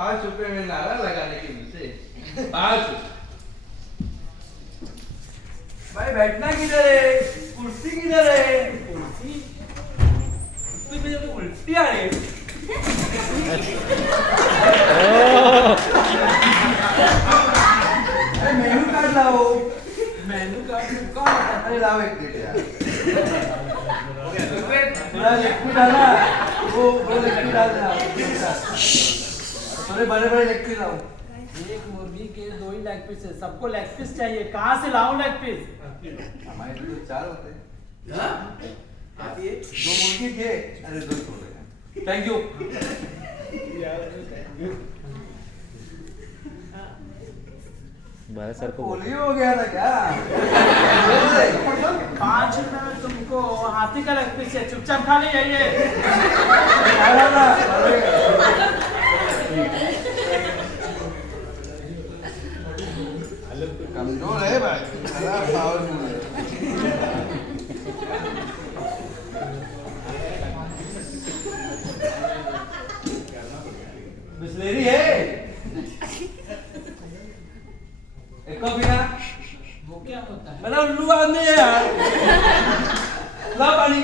5 रुपए में नारा लगाने के मुझसे 5 भाई बैठना किधर है? कुर्सी किधर है? कुर्सी मुझे तो उल्टी आ रही है। अरे मेनू कार्ड लाओ। मेनू कार्ड कौन? अरे लाओ एक मिनट यार। थोड़ा लिक्विड डालना। वो लिक्विड डालना। अरे बड़े लिक्विड लाओ। एक मुर्गी के 2 ही लेग पीस है, सबको लेग पीस चाहिए, कहाँ से लाऊं लेग पीस? हमारे तो 4 होते हैं। हाँ? आप ये 2 मुर्गी के अरे 2 छोड़ गए। Thank you. भारत सर को पोलियो हो गया था क्या? 5 रुपए में तुमको हाथी का लेग पीस है, चुपचाप खा ले जाइए। कमजोर है भाई, खराब पावरफुल है। बिस्लेरी है। एक कॉफी ना। वो क्या होता है? मेरा उल्लू आदमी है यार। लाओ पानी।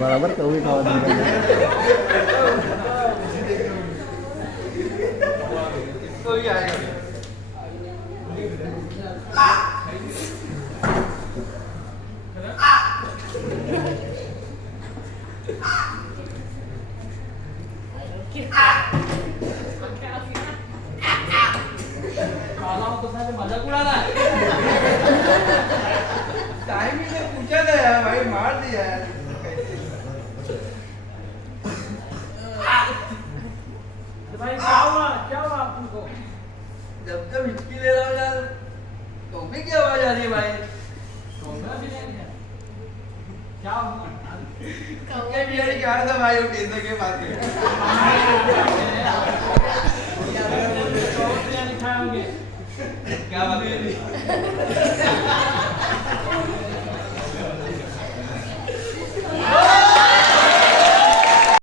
बराबर कभी खावा नहीं तो ही आएगा। खाना हो तो सारे मजाक उड़ाना है। टाइम ही से पूछा था यार भाई, मार दिया यार। तो भाई क्या हुआ तुमको? जब हिचकी ले रहा हूँ यार, तो भी क्या आवाज आ रही है भाई? सोना भी नहीं है। क्या हुआ? क्या बिहारी कहा था भाई, वो टेंशन के बात है।